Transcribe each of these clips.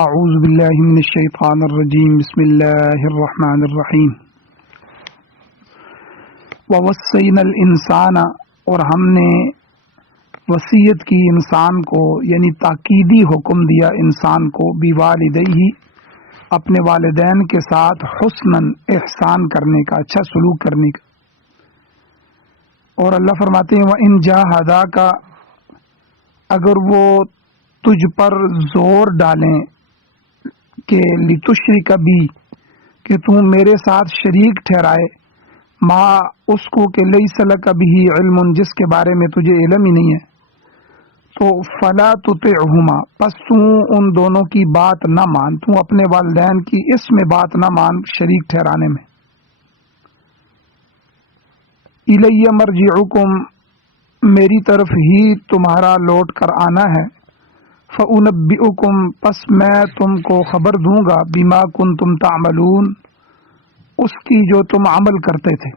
اعوذ باللہ من الشیطان الرجیم بسم اللہ الرحمن الرحیم ووصینا الانسان، اور ہم نے وصیت کی انسان کو، یعنی تاکیدی حکم دیا انسان کو، بوالدیہ اپنے والدین کے ساتھ، حسناً احسان کرنے کا، اچھا سلوک کرنے کا۔ اور اللہ فرماتے ہیں وَإِن جَاهَدَاكَ، اگر وہ تجھ پر زور ڈالیں کہ لِتُشْرِكَ بِی، کہ تو میرے ساتھ شریک ٹھہرائے، ما اس کو کہ لَيْسَ لَكَ بِهِ علم، جس کے بارے میں تجھے علم ہی نہیں ہے، تو فَلَا تُطِعْهُمَا، پس تو ان دونوں کی بات نہ مان، تو اپنے والدین کی اس میں بات نہ مان، شریک ٹھہرانے میں۔ اِلَيَّ مَرْجِعُكُمْ، میری طرف ہی تمہارا لوٹ کر آنا ہے، فَأُنَبِّئُكُمْ، پس میں تم کو خبر دوں گا، بِمَا كُنْتُمْ تَعْمَلُونَ، اس کی جو تم عمل کرتے تھے،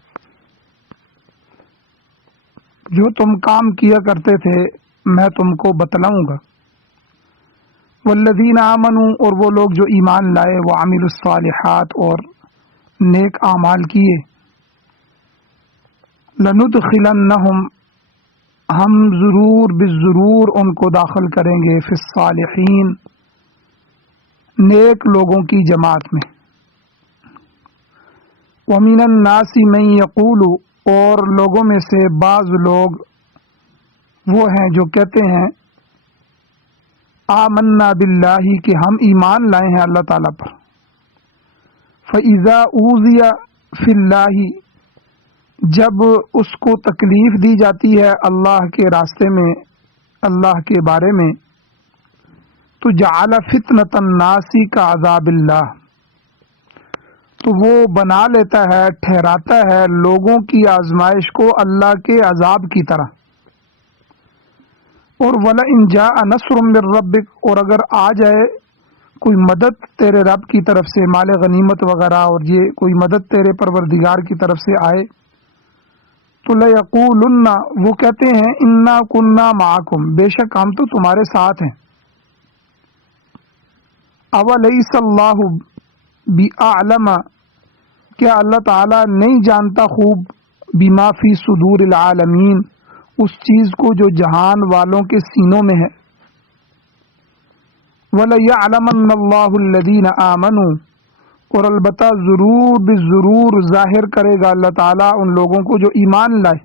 جو تم کام کیا کرتے تھے میں تم کو بتلاؤں گا۔ وَالَّذِينَ آمَنُوا، اور وہ لوگ جو ایمان لائے، وَعَمِلُوا الصَّالِحَاتِ، اور نیک اعمال کیے، لَنُدْخِلَنَّهُمْ، ہم ضرور بالضرور ان کو داخل کریں گے، فی الصالحین، نیک لوگوں کی جماعت میں۔ وَمِنَ النَّاسِ مَن یقول، اور لوگوں میں سے بعض لوگ وہ ہیں جو کہتے ہیں آمنا باللہ، کہ ہم ایمان لائے ہیں اللہ تعالیٰ پر، فَإِذَا أُوذِیَ فِی اللَّہِ، جب اس کو تکلیف دی جاتی ہے اللہ کے راستے میں، اللہ کے بارے میں، تو جعل فتنة الناس کعذاب اللہ، تو وہ بنا لیتا ہے، ٹھہراتا ہے لوگوں کی آزمائش کو اللہ کے عذاب کی طرح۔ اور وَلَئِن جَاءَ نَصْرٌ مِّن رَّبِّكَ، اور اگر آ جائے کوئی مدد تیرے رب کی طرف سے، مال غنیمت وغیرہ، اور یہ کوئی مدد تیرے پروردگار کی طرف سے آئے، تو لَيَقُولُنَّ، وہ کہتے ہیں اِنَّا كُنَّا مَعَكُمْ، بے شک ہم تو تمہارے ساتھ ہیں۔ أَوَلَيْسَ اللَّهُ بِأَعْلَمَ، کیا اللہ تعالیٰ نہیں جانتا خوب، بِمَا فِي صُدُورِ الْعَالَمِينَ، اس چیز کو جو جہان والوں کے سینوں میں ہے۔ وَلَيَعْلَمَنَّ اللَّهُ الَّذِينَ آمَنُوا، اور البتہ ضرور بالضرور ظاہر کرے گا اللہ تعالیٰ ان لوگوں کو جو ایمان لائے۔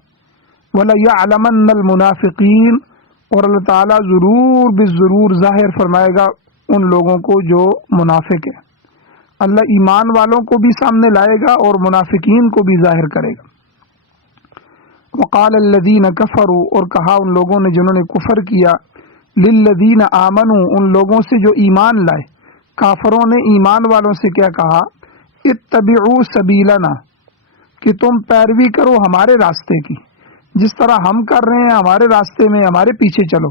وَلَيَعْلَمَنَّ الْمُنَافِقِينَ، اور اللہ تعالیٰ ضرور بالضرور ظاہر فرمائے گا ان لوگوں کو جو منافق ہیں۔ اللہ ایمان والوں کو بھی سامنے لائے گا اور منافقین کو بھی ظاہر کرے گا۔ وَقَالَ الَّذِينَ كَفَرُوا، اور کہا ان لوگوں نے جنہوں نے کفر کیا، لِلَّذِينَ آمَنُوا، ان لوگوں سے جو ایمان لائے، کافروں نے ایمان والوں سے کیا کہا، اتبعوا سبیلنا، کہ تم پیروی کرو ہمارے راستے کی، جس طرح ہم کر رہے ہیں ہمارے راستے میں، ہمارے پیچھے چلو۔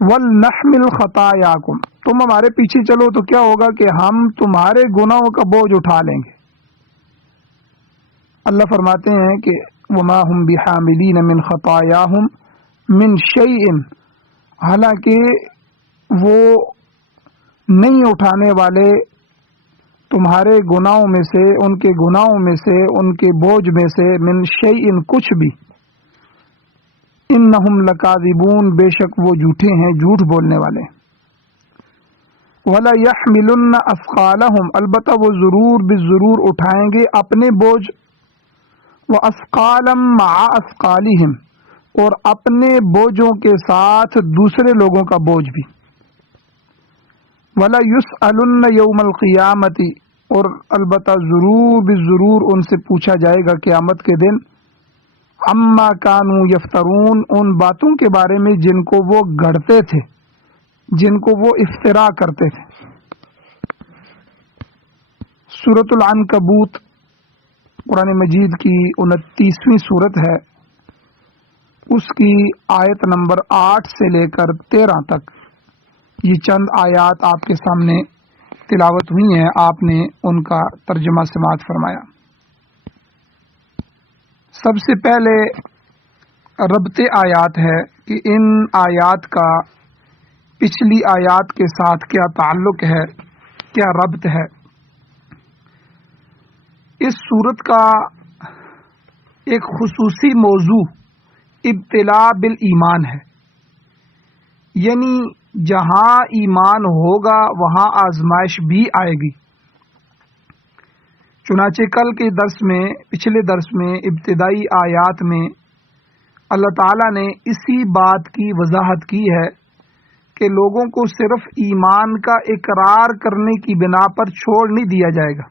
وَلْنَحْمِلْ خَطَايَاكُمْ، تم ہمارے پیچھے چلو تو کیا ہوگا کہ ہم تمہارے گناہوں کا بوجھ اٹھا لیں گے۔ اللہ فرماتے ہیں کہ وَمَا هُمْ بِحَامِلِينَ مِنْ خَطَايَاهُمْ مِنْ شَيْءٍ، حالانکہ وہ نہیں اٹھانے والے تمہارے گناہوں میں سے، ان کے گناہوں میں سے، ان کے بوجھ میں سے، من شیء، کچھ بھی۔ انہم لکاذبون، بے شک وہ جھوٹے ہیں، جھوٹ بولنے والے۔ وَلَيَحْمِلُنَّ أَثْقَالَهُمْ، البتہ وہ ضرور بالضرور اٹھائیں گے اپنے بوجھ، وَأَثْقَالًا مَعَ أَثْقَالِهِمْ، اور اپنے بوجھوں کے ساتھ دوسرے لوگوں کا بوجھ بھی۔ وَلَيُسْأَلُنَّ يَوْمَ الْقِيَامَةِ، اور البتہ ضرور بالضرور ان سے پوچھا جائے گا قیامت کے دن، عَمَّا كَانُوا يَفْتَرُونَ، ان باتوں کے بارے میں جن کو وہ گھڑتے تھے، جن کو وہ افتراء کرتے تھے۔ سورۃ العنکبوت قرآن مجید کی 29ویں سورت ہے، اس کی آیت نمبر 8 سے لے کر 13 تک یہ چند آیات آپ کے سامنے تلاوت ہوئی ہیں، آپ نے ان کا ترجمہ سماعت فرمایا۔ سب سے پہلے ربط آیات ہے کہ ان آیات کا پچھلی آیات کے ساتھ کیا تعلق ہے، کیا ربط ہے؟ اس سورت کا ایک خصوصی موضوع ابتلاء بالایمان ہے، یعنی جہاں ایمان ہوگا وہاں آزمائش بھی آئے گی۔ چنانچہ کل کے پچھلے درس میں ابتدائی آیات میں اللہ تعالیٰ نے اسی بات کی وضاحت کی ہے کہ لوگوں کو صرف ایمان کا اقرار کرنے کی بنا پر چھوڑ نہیں دیا جائے گا،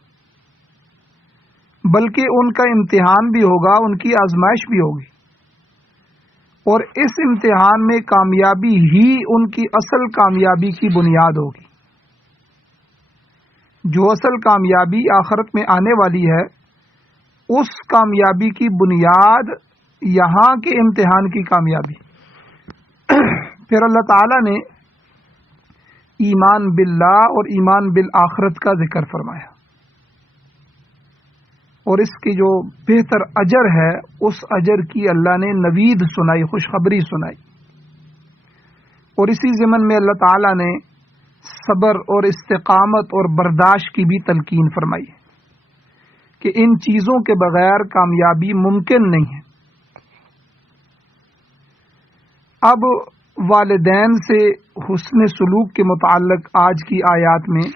بلکہ ان کا امتحان بھی ہوگا، ان کی آزمائش بھی ہوگی، اور اس امتحان میں کامیابی ہی ان کی اصل کامیابی کی بنیاد ہوگی۔ جو اصل کامیابی آخرت میں آنے والی ہے، اس کامیابی کی بنیاد یہاں کے امتحان کی کامیابی۔ پھر اللہ تعالی نے ایمان باللہ اور ایمان بالآخرت کا ذکر فرمایا، اور اس کی جو بہتر اجر ہے اس اجر کی اللہ نے نوید سنائی، خوشخبری سنائی، اور اسی ضمن میں اللہ تعالی نے صبر اور استقامت اور برداشت کی بھی تلقین فرمائی کہ ان چیزوں کے بغیر کامیابی ممکن نہیں ہے۔ اب والدین سے حسن سلوک کے متعلق آج کی آیات میں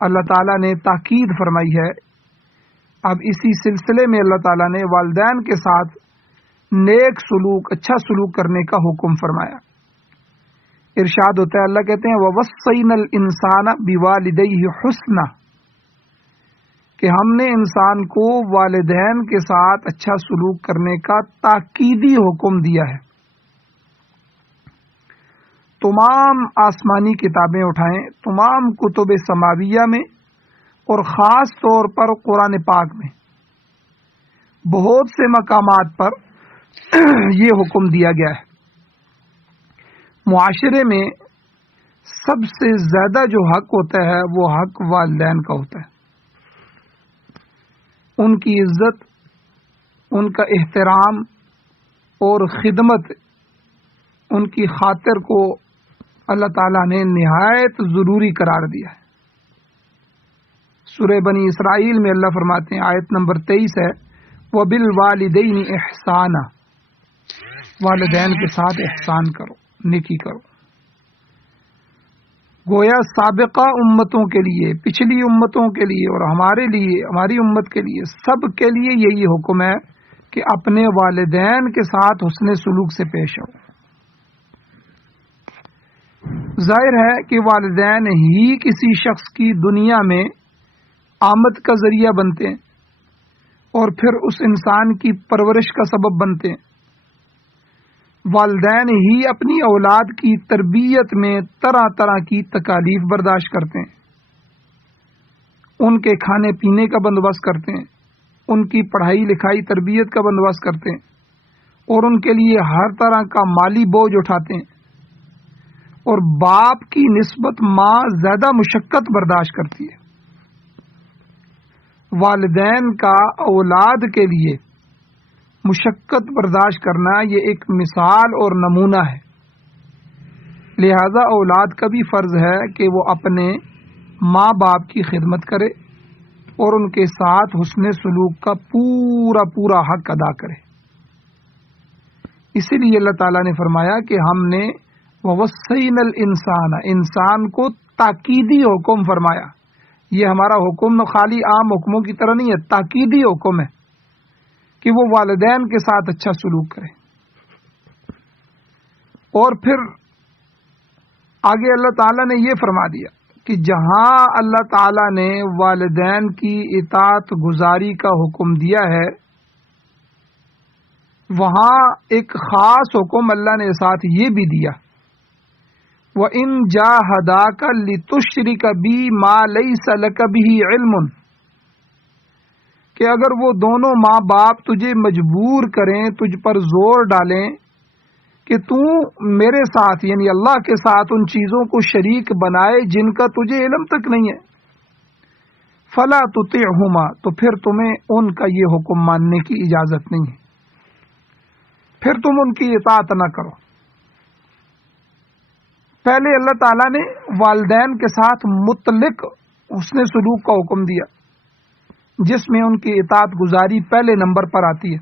اللہ تعالیٰ نے تاکید فرمائی ہے۔ اب اسی سلسلے میں اللہ تعالیٰ نے والدین کے ساتھ نیک سلوک، اچھا سلوک کرنے کا حکم فرمایا۔ ارشاد ہوتا ہے، اللہ کہتے ہیں وَوَصَّيْنَا الْإِنسَانَ بِوَالِدَيْهِ حُسْنًا، کہ ہم نے انسان کو والدین کے ساتھ اچھا سلوک کرنے کا تاکیدی حکم دیا ہے۔ تمام آسمانی کتابیں اٹھائیں، تمام کتب سماویہ میں اور خاص طور پر قرآن پاک میں بہت سے مقامات پر یہ حکم دیا گیا ہے۔ معاشرے میں سب سے زیادہ جو حق ہوتا ہے وہ حق والدین کا ہوتا ہے۔ ان کی عزت، ان کا احترام اور خدمت، ان کی خاطر کو اللہ تعالیٰ نے نہایت ضروری قرار دیا ہے۔ سورہ بنی اسرائیل میں اللہ فرماتے ہیں، آیت نمبر 23 ہے، وَبِالْوَالِدَيْنِ إِحْسَانًا، والدین کے ساتھ احسان کرو، نیکی کرو۔ گویا سابقہ امتوں کے لیے، پچھلی امتوں کے لیے اور ہمارے لیے، ہماری امت کے لیے، سب کے لیے یہی حکم ہے کہ اپنے والدین کے ساتھ حسن سلوک سے پیش آؤ۔ ظاہر ہے کہ والدین ہی کسی شخص کی دنیا میں آمد کا ذریعہ بنتے ہیں اور پھر اس انسان کی پرورش کا سبب بنتے ہیں۔ والدین ہی اپنی اولاد کی تربیت میں طرح طرح کی تکالیف برداشت کرتے ہیں، ان کے کھانے پینے کا بندوبست کرتے ہیں، ان کی پڑھائی لکھائی تربیت کا بندوبست کرتے ہیں، اور ان کے لیے ہر طرح کا مالی بوجھ اٹھاتے ہیں، اور باپ کی نسبت ماں زیادہ مشقت برداشت کرتی ہے۔ والدین کا اولاد کے لیے مشقت برداشت کرنا یہ ایک مثال اور نمونہ ہے۔ لہذا اولاد کا بھی فرض ہے کہ وہ اپنے ماں باپ کی خدمت کرے اور ان کے ساتھ حسن سلوک کا پورا پورا حق ادا کرے۔ اسی لیے اللہ تعالیٰ نے فرمایا کہ ہم نے وَوَصَّيْنَا الْإِنسَانَ، انسان کو تاکیدی حکم فرمایا۔ یہ ہمارا حکم خالی عام حکموں کی طرح نہیں ہے، تاکیدی حکم ہے کہ وہ والدین کے ساتھ اچھا سلوک کرے۔ اور پھر آگے اللہ تعالیٰ نے یہ فرما دیا کہ جہاں اللہ تعالیٰ نے والدین کی اطاعت گزاری کا حکم دیا ہے، وہاں ایک خاص حکم اللہ نے ساتھ یہ بھی دیا، وَإِن جَاهَدَاكَ لِتُشْرِكَ بِي مَا لَيْسَ لَكَ بِهِ عِلْمٌ، کہ اگر وہ دونوں ماں باپ تجھے مجبور کریں، تجھ پر زور ڈالیں کہ تو میرے ساتھ یعنی اللہ کے ساتھ ان چیزوں کو شریک بنائے جن کا تجھے علم تک نہیں ہے، فَلَا تُطِعْهُمَا، تو پھر تمہیں ان کا یہ حکم ماننے کی اجازت نہیں ہے، پھر تم ان کی اطاعت نہ کرو۔ پہلے اللہ تعالیٰ نے والدین کے ساتھ مطلق حسن سلوک کا حکم دیا، جس میں ان کی اطاعت گزاری پہلے نمبر پر آتی ہے،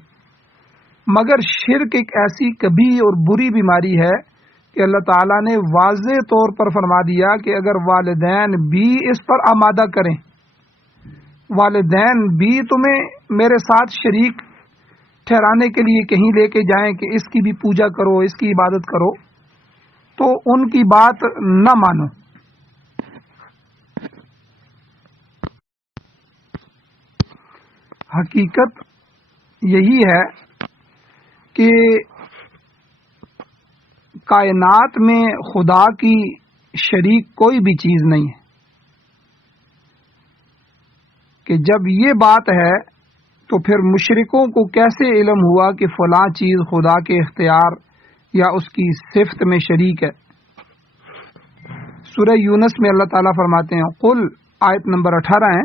مگر شرک ایک ایسی کبھی اور بری بیماری ہے کہ اللہ تعالیٰ نے واضح طور پر فرما دیا کہ اگر والدین بھی اس پر آمادہ کریں، والدین بھی تمہیں میرے ساتھ شریک ٹھہرانے کے لیے کہیں لے کے جائیں کہ اس کی بھی پوجا کرو، اس کی عبادت کرو، تو ان کی بات نہ مانو۔ حقیقت یہی ہے کہ کائنات میں خدا کی شریک کوئی بھی چیز نہیں ہے، کہ جب یہ بات ہے تو پھر مشرکوں کو کیسے علم ہوا کہ فلاں چیز خدا کے اختیار یا اس کی صفت میں شریک ہے؟ سورہ یونس میں اللہ تعالیٰ فرماتے ہیں، قل، آیت نمبر 18 ہے،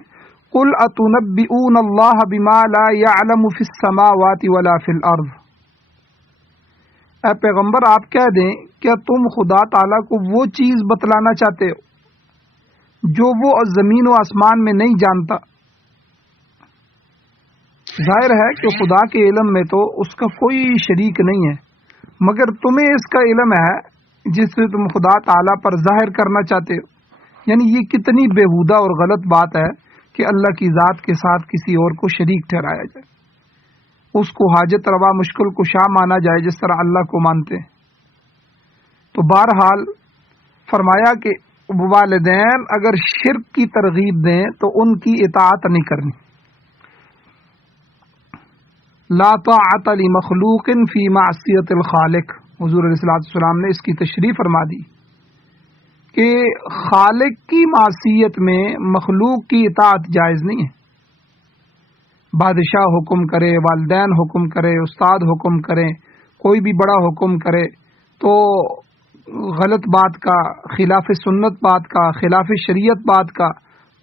قل اتنبئون اللہ بما لا يعلم فی السماوات ولا فی الارض۔ اے پیغمبر آپ کہہ دیں، کیا تم خدا تعالیٰ کو وہ چیز بتلانا چاہتے ہو جو وہ زمین و آسمان میں نہیں جانتا؟ ظاہر ہے کہ خدا کے علم میں تو اس کا کوئی شریک نہیں ہے، مگر تمہیں اس کا علم ہے جس سے تم خدا تعالیٰ پر ظاہر کرنا چاہتے ہو۔ یعنی یہ کتنی بےہودہ اور غلط بات ہے کہ اللہ کی ذات کے ساتھ کسی اور کو شریک ٹھہرایا جائے، اس کو حاجت روا مشکل کشا مانا جائے جس طرح اللہ کو مانتے ہیں۔ تو بہرحال فرمایا کہ والدین اگر شرک کی ترغیب دیں تو ان کی اطاعت نہیں کرنی۔ لا طاعت لمخلوق فی معصیت الخالق، حضور علیہ السلام نے اس کی تشریح فرما دی کہ خالق کی معصیت میں مخلوق کی اطاعت جائز نہیں ہے۔ بادشاہ حکم کرے، والدین حکم کرے، استاد حکم کرے، کوئی بھی بڑا حکم کرے تو غلط بات کا، خلاف سنت بات کا، خلاف شریعت بات کا،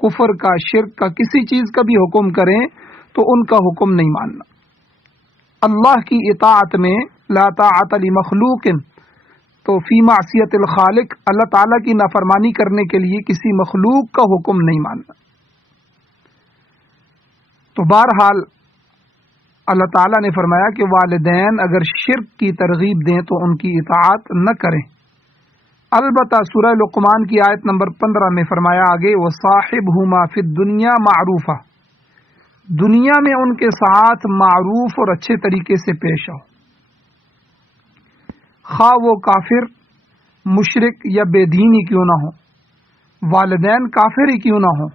کفر کا، شرک کا، کسی چیز کا بھی حکم کریں تو ان کا حکم نہیں ماننا۔ اللہ کی اطاعت میں لا طاعت لمخلوق، تو فی معصیت الخالق، اللہ تعالیٰ کی نافرمانی کرنے کے لیے کسی مخلوق کا حکم نہیں ماننا۔ تو بہرحال اللہ تعالیٰ نے فرمایا کہ والدین اگر شرک کی ترغیب دیں تو ان کی اطاعت نہ کریں۔ البتہ سورہ لقمان کی آیت نمبر 15 میں فرمایا آگے، وَصَاحِبْهُمَا فِي الدُّنْيَا مَعْرُوفًا، دنیا میں ان کے ساتھ معروف اور اچھے طریقے سے پیش آؤ، خواہ وہ کافر، مشرک یا بے دین ہی کیوں نہ ہو، والدین کافر ہی کیوں نہ ہو،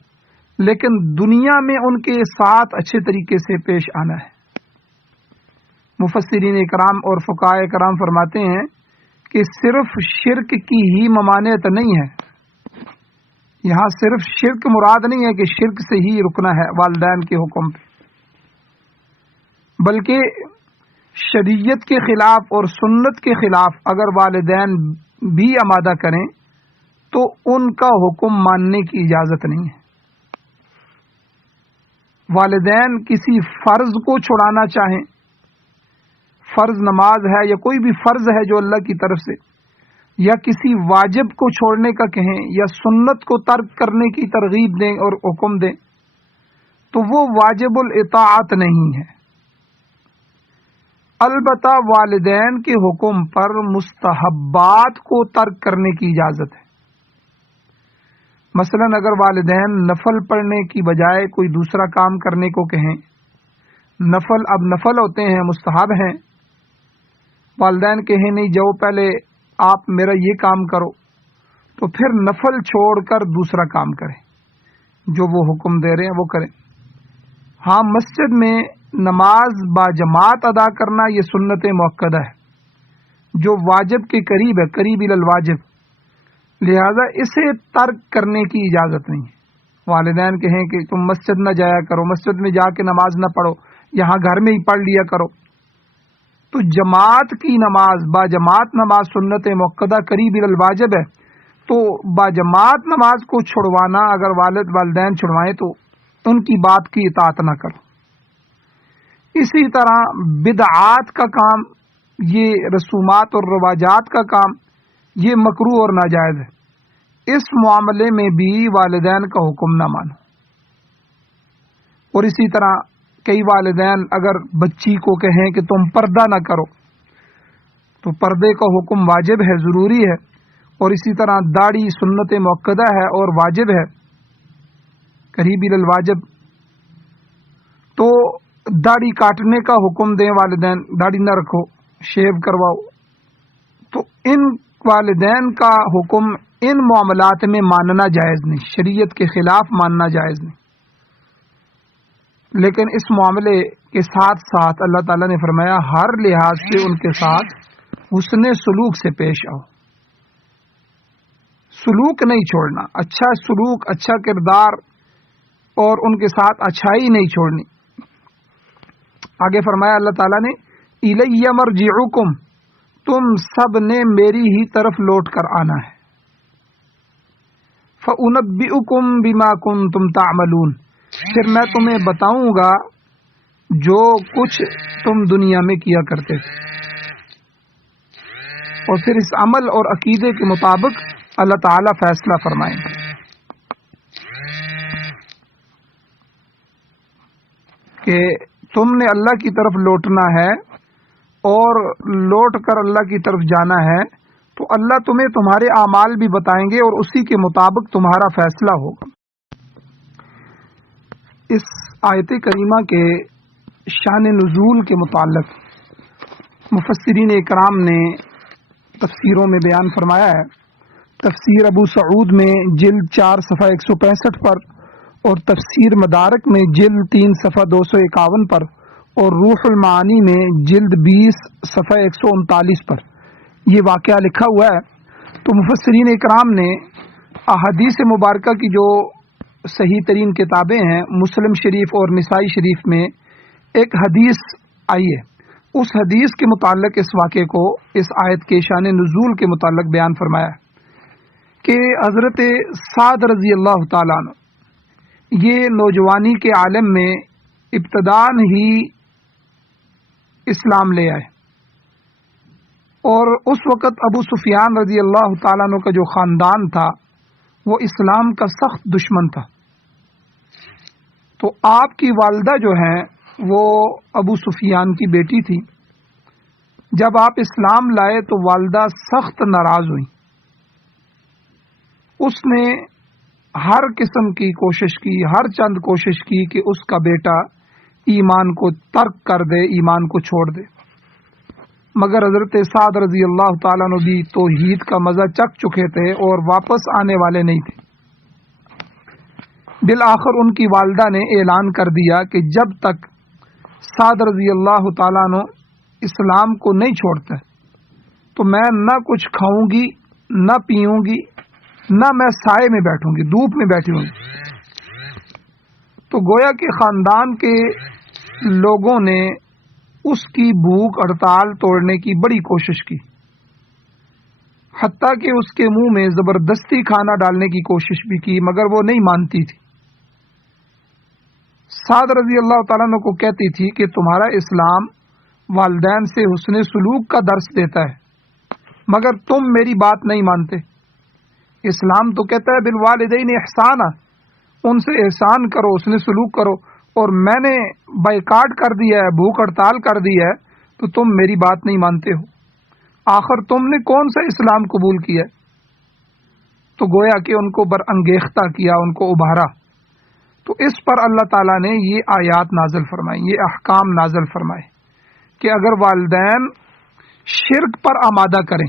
لیکن دنیا میں ان کے ساتھ اچھے طریقے سے پیش آنا ہے۔ مفسرین کرام اور فقہاء کرام فرماتے ہیں کہ صرف شرک کی ہی ممانعت نہیں ہے، یہاں صرف شرک مراد نہیں ہے کہ شرک سے ہی رکنا ہے والدین کے حکم پہ، بلکہ شریعت کے خلاف اور سنت کے خلاف اگر والدین بھی آمادہ کریں تو ان کا حکم ماننے کی اجازت نہیں ہے۔ والدین کسی فرض کو چھڑانا چاہیں، فرض نماز ہے یا کوئی بھی فرض ہے جو اللہ کی طرف سے، یا کسی واجب کو چھوڑنے کا کہیں یا سنت کو ترک کرنے کی ترغیب دیں اور حکم دیں تو وہ واجب الاطاعت نہیں ہے۔ البتہ والدین کے حکم پر مستحبات کو ترک کرنے کی اجازت ہے۔ مثلا اگر والدین نفل پڑھنے کی بجائے کوئی دوسرا کام کرنے کو کہیں، نفل اب نفل ہوتے ہیں، مستحب ہیں، والدین کہیں نہیں جاؤ پہلے آپ میرا یہ کام کرو، تو پھر نفل چھوڑ کر دوسرا کام کریں، جو وہ حکم دے رہے ہیں وہ کریں۔ ہاں، مسجد میں نماز باجماعت ادا کرنا یہ سنت مؤکدہ ہے جو واجب کے قریب ہے، قریب الی الواجب، لہذا اسے ترک کرنے کی اجازت نہیں ہے۔ والدین کہیں کہ تم مسجد نہ جایا کرو، مسجد میں جا کے نماز نہ پڑھو، یہاں گھر میں ہی پڑھ لیا کرو، تو جماعت کی نماز، باجماعت نماز سنت مؤکدہ قریب الی الواجب ہے، تو باجماعت نماز کو چھڑوانا اگر والدین چھڑوائیں تو ان کی بات کی اطاعت نہ کرو۔ اسی طرح بدعات کا کام، یہ رسومات اور رواجات کا کام، یہ مکروہ اور ناجائز ہے. اس معاملے میں بھی والدین کا حکم نہ مانو. اور اسی طرح کئی والدین اگر بچی کو کہیں کہ تم پردہ نہ کرو تو پردے کا حکم واجب ہے، ضروری ہے. اور اسی طرح داڑھی سنت مؤکدہ ہے اور واجب ہے، قریب الواجب. تو داڑھی کاٹنے کا حکم دیں والدین، داڑھی نہ رکھو، شیو کرواؤ. تو ان والدین کا حکم ان معاملات میں ماننا جائز نہیں، شریعت کے خلاف ماننا جائز نہیں. لیکن اس معاملے کے ساتھ ساتھ اللہ تعالیٰ نے فرمایا ہر لحاظ سے ان کے ساتھ حسن سلوک سے پیش آؤ. سلوک نہیں چھوڑنا، اچھا سلوک، اچھا کردار اور ان کے ساتھ اچھائی نہیں چھوڑنی. آگے فرمایا اللہ تعالیٰ نے اِلَیَّ مَرْجِعُکُمْ، تم سب نے میری ہی طرف لوٹ کر آنا ہے. فَأُنَبِّئُکُمْ بِمَا كُنْتُمْ تَعْمَلُونَ، پھر میں تمہیں بتاؤں گا جو کچھ تم دنیا میں کیا کرتے تھے. اور پھر اس عمل اور عقیدے کے مطابق اللہ تعالیٰ فیصلہ فرمائیں گے. کہ تم نے اللہ کی طرف لوٹنا ہے اور لوٹ کر اللہ کی طرف جانا ہے، تو اللہ تمہیں تمہارے اعمال بھی بتائیں گے اور اسی کے مطابق تمہارا فیصلہ ہوگا. اس آیت کریمہ کے شان نزول کے متعلق مفسرین اکرام نے تفسیروں میں بیان فرمایا ہے. تفسیر ابو سعود میں جلد 4 صفحہ 165 پر، اور تفسیر مدارک میں جلد 3 صفحہ 251 پر، اور روح المعانی میں جلد 20 صفحہ 139 پر یہ واقعہ لکھا ہوا ہے. تو مفسرین اکرام نے احادیث مبارکہ کی جو صحیح ترین کتابیں ہیں، مسلم شریف اور نسائی شریف میں ایک حدیث آئی ہے، اس حدیث کے متعلق اس واقعے کو اس آیت کے شان نزول کے متعلق بیان فرمایا ہے کہ حضرت سعد رضی اللہ تعالیٰ عنہ یہ نوجوانی کے عالم میں ابتداءً ہی اسلام لے آئے، اور اس وقت ابو سفیان رضی اللہ تعالیٰ عنہ کا جو خاندان تھا وہ اسلام کا سخت دشمن تھا. تو آپ کی والدہ جو ہیں وہ ابو سفیان کی بیٹی تھی. جب آپ اسلام لائے تو والدہ سخت ناراض ہوئی. اس نے ہر قسم کی کوشش کی، ہر چند کوشش کی کہ اس کا بیٹا ایمان کو ترک کر دے، ایمان کو چھوڑ دے، مگر حضرت سعد رضی اللہ تعالیٰ عنہ بھی توحید کا مزہ چکھ چکے تھے اور واپس آنے والے نہیں تھے. بالآخر ان کی والدہ نے اعلان کر دیا کہ جب تک سعد رضی اللہ تعالیٰ عنہ اسلام کو نہیں چھوڑتے تو میں نہ کچھ کھاؤں گی، نہ پیوں گی، نہ میں سائے میں بیٹھوں گی، دھوپ میں بیٹھی ہوں گی. تو گویا کہ خاندان کے لوگوں نے اس کی بھوک ہڑتال توڑنے کی بڑی کوشش کی، حتیٰ کہ اس کے منہ میں زبردستی کھانا ڈالنے کی کوشش بھی کی، مگر وہ نہیں مانتی تھی. سعد رضی اللہ تعالیٰ عنہ کو کہتی تھی کہ تمہارا اسلام والدین سے حسن سلوک کا درس دیتا ہے، مگر تم میری بات نہیں مانتے. اسلام تو کہتا ہے بالوالدین احسانا، ان سے احسان کرو، حسن سلوک کرو، اور میں نے بائیکاٹ کر دیا ہے، بھوک ہڑتال کر دی ہے، تو تم میری بات نہیں مانتے ہو. آخر تم نے کون سا اسلام قبول کیا؟ تو گویا کہ ان کو برانگیختہ کیا، ان کو ابھارا. تو اس پر اللہ تعالیٰ نے یہ آیات نازل فرمائی، یہ احکام نازل فرمائے کہ اگر والدین شرک پر آمادہ کریں،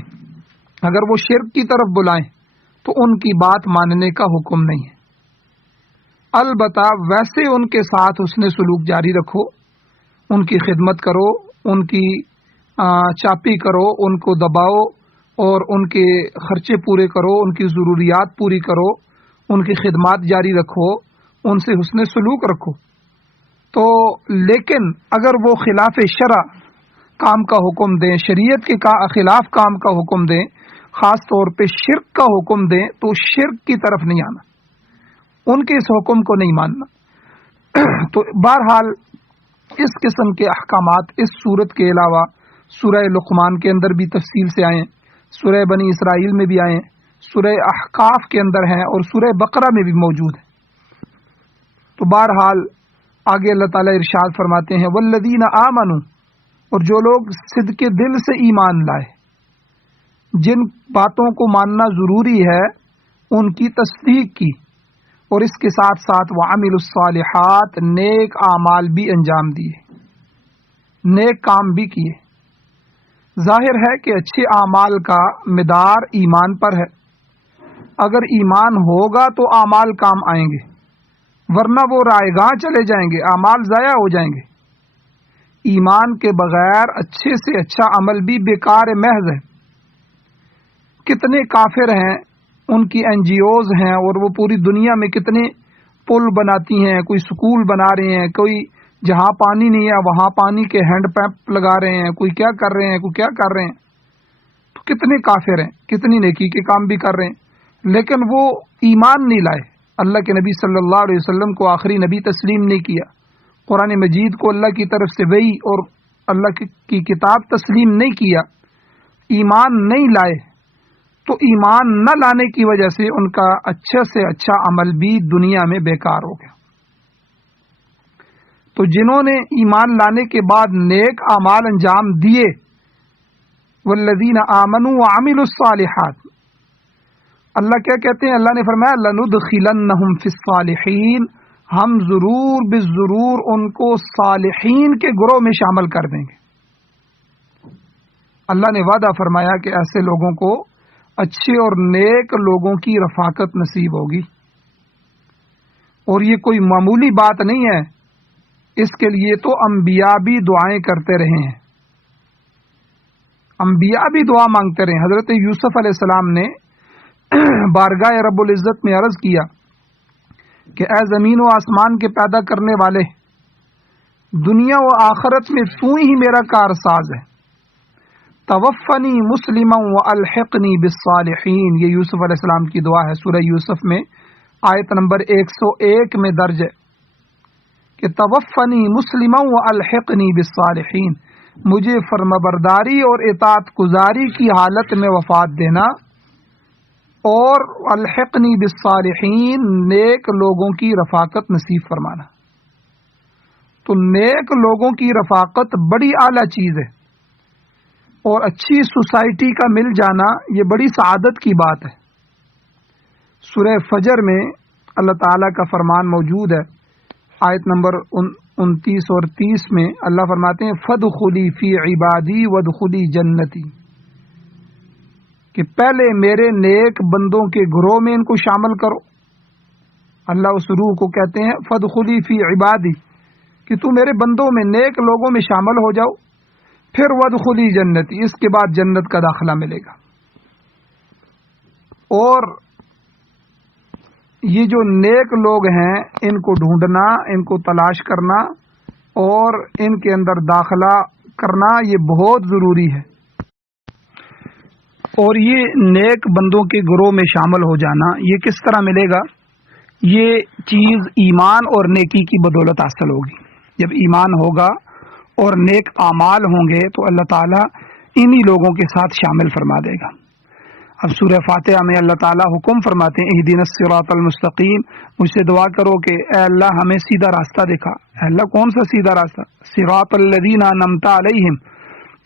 اگر وہ شرک کی طرف بلائیں تو ان کی بات ماننے کا حکم نہیں ہے. البتہ ویسے ان کے ساتھ حسن سلوک جاری رکھو، ان کی خدمت کرو، ان کی چاپی کرو، ان کو دباؤ اور ان کے خرچے پورے کرو، ان کی ضروریات پوری کرو، ان کی خدمات جاری رکھو، ان سے حسن سلوک رکھو. تو لیکن اگر وہ خلاف شرع کام کا حکم دیں، شریعت کے خلاف کام کا حکم دیں، خاص طور پہ شرک کا حکم دیں، تو شرک کی طرف نہیں آنا، ان کے اس حکم کو نہیں ماننا. تو بہرحال اس قسم کے احکامات اس سورت کے علاوہ سورہ لقمان کے اندر بھی تفصیل سے آئے ہیں، سورہ بنی اسرائیل میں بھی آئے ہیں، سورہ احقاف کے اندر ہیں اور سورہ بقرہ میں بھی موجود ہیں۔ تو بہرحال آگے اللہ تعالیٰ ارشاد فرماتے ہیں والذین آمنوا، اور جو لوگ صدق دل سے ایمان لائے، جن باتوں کو ماننا ضروری ہے ان کی تصدیق کی، اور اس کے ساتھ ساتھ وعملوا الصالحات، نیک اعمال بھی انجام دیے، نیک کام بھی کیے۔ ظاہر ہے کہ اچھے اعمال کا مدار ایمان پر ہے، اگر ایمان ہوگا تو اعمال کام آئیں گے، ورنہ وہ رائے گاہ چلے جائیں گے، اعمال ضائع ہو جائیں گے۔ ایمان کے بغیر اچھے سے اچھا عمل بھی بیکار محض ہے۔ کتنے کافر ہیں، ان کی این جی اوز ہیں اور وہ پوری دنیا میں کتنے پل بناتی ہیں، کوئی سکول بنا رہے ہیں، کوئی جہاں پانی نہیں ہے وہاں پانی کے ہینڈ پمپ لگا رہے ہیں، کوئی کیا کر رہے ہیں، کوئی کیا کر رہے ہیں۔ تو کتنے کافر ہیں، کتنی نیکی کے کام بھی کر رہے ہیں، لیکن وہ ایمان نہیں لائے، اللہ کے نبی صلی اللہ علیہ وسلم کو آخری نبی تسلیم نہیں کیا، قرآن مجید کو اللہ کی طرف سے وحی اور اللہ کی کتاب تسلیم نہیں کیا، ایمان نہیں لائے، تو ایمان نہ لانے کی وجہ سے ان کا اچھا سے اچھا عمل بھی دنیا میں بیکار ہو گیا۔ تو جنہوں نے ایمان لانے کے بعد نیک اعمال انجام دیے، والذین آمنوا وعملوا الصالحات، اللہ کیا کہتے ہیں؟ اللہ نے فرمایا لندخلنہم فی الصالحین، ہم ضرور بالضرور ان کو صالحین کے گروہ میں شامل کر دیں گے۔ اللہ نے وعدہ فرمایا کہ ایسے لوگوں کو اچھے اور نیک لوگوں کی رفاقت نصیب ہوگی، اور یہ کوئی معمولی بات نہیں ہے، اس کے لیے تو انبیاء بھی دعائیں کرتے رہے ہیں، انبیاء بھی دعا مانگتے رہے۔ حضرت یوسف علیہ السلام نے بارگاہ رب العزت میں عرض کیا کہ اے زمین و آسمان کے پیدا کرنے والے، دنیا و آخرت میں تو ہی میرا کارساز ہے، توفنی مسلما والحقنی بالصالحین۔ یہ یوسف علیہ السلام کی دعا ہے، سورہ یوسف میں آیت نمبر 101 میں درج ہے کہ توفنی مسلما والحقنی بالصالحین، مجھے فرمانبرداری اور اطاعت گزاری کی حالت میں وفات دینا، اور الحقنی بالصالحین، نیک لوگوں کی رفاقت نصیب فرمانا۔ تو نیک لوگوں کی رفاقت بڑی اعلیٰ چیز ہے، اور اچھی سوسائٹی کا مل جانا یہ بڑی سعادت کی بات ہے۔ سورہ فجر میں اللہ تعالیٰ کا فرمان موجود ہے، آیت نمبر 29 اور 30 میں اللہ فرماتے ہیں فادخلی فی عبادی وادخلی جنتی، کہ پہلے میرے نیک بندوں کے گروہ میں ان کو شامل کرو۔ اللہ اس روح کو کہتے ہیں فادخلی فی عبادی، کہ تو میرے بندوں میں نیک لوگوں میں شامل ہو جاؤ، پھر وادخلی جنتی، اس کے بعد جنت کا داخلہ ملے گا۔ اور یہ جو نیک لوگ ہیں ان کو ڈھونڈنا، ان کو تلاش کرنا اور ان کے اندر داخلہ کرنا یہ بہت ضروری ہے۔ اور یہ نیک بندوں کے گروہ میں شامل ہو جانا یہ کس طرح ملے گا؟ یہ چیز ایمان اور نیکی کی بدولت حاصل ہوگی۔ جب ایمان ہوگا اور نیک اعمال ہوں گے تو اللہ تعالیٰ انہی لوگوں کے ساتھ شامل فرما دے گا۔ اب سورہ فاتحہ میں اللہ تعالیٰ حکم فرماتے ہیں اہدنا الصراط المستقیم، مجھ سے دعا کرو کہ اے اللہ ہمیں سیدھا راستہ دکھا۔ اے اللہ کون سا سیدھا راستہ؟ صراط الذین انعمت علیہم،